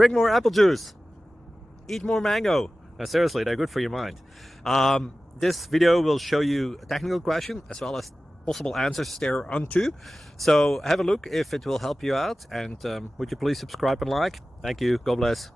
drink more apple juice, eat more mango. No, seriously, they're good for your mind. This video will show you a technical question as well as possible answers thereunto. So have a look if it will help you out, and would you please subscribe and like? Thank you. God bless.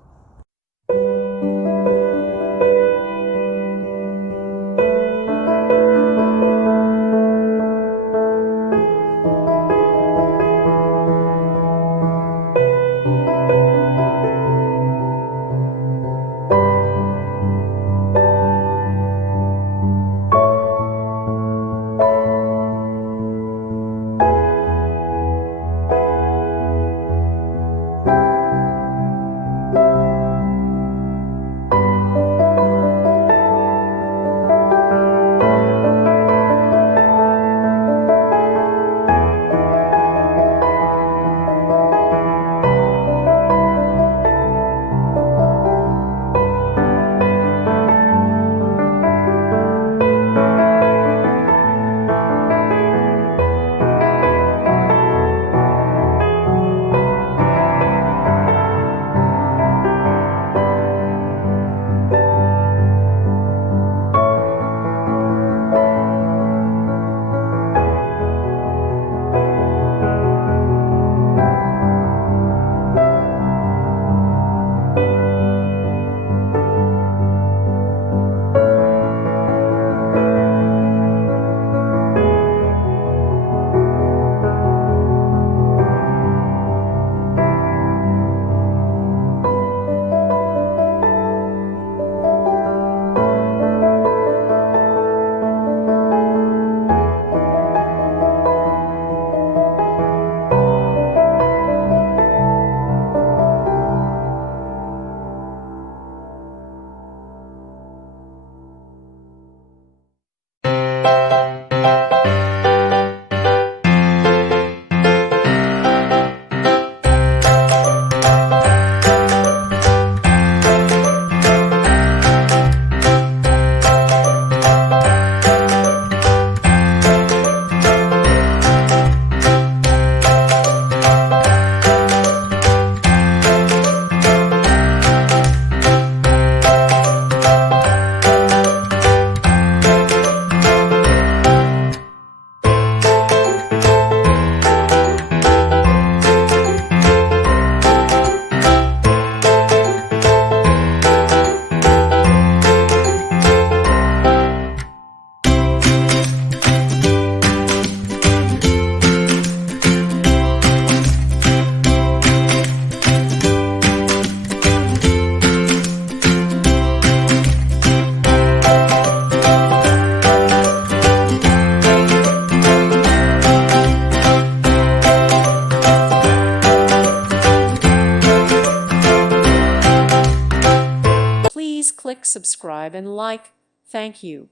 Please click subscribe and like. Thank you.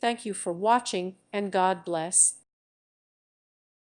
Thank you for watching, and God bless.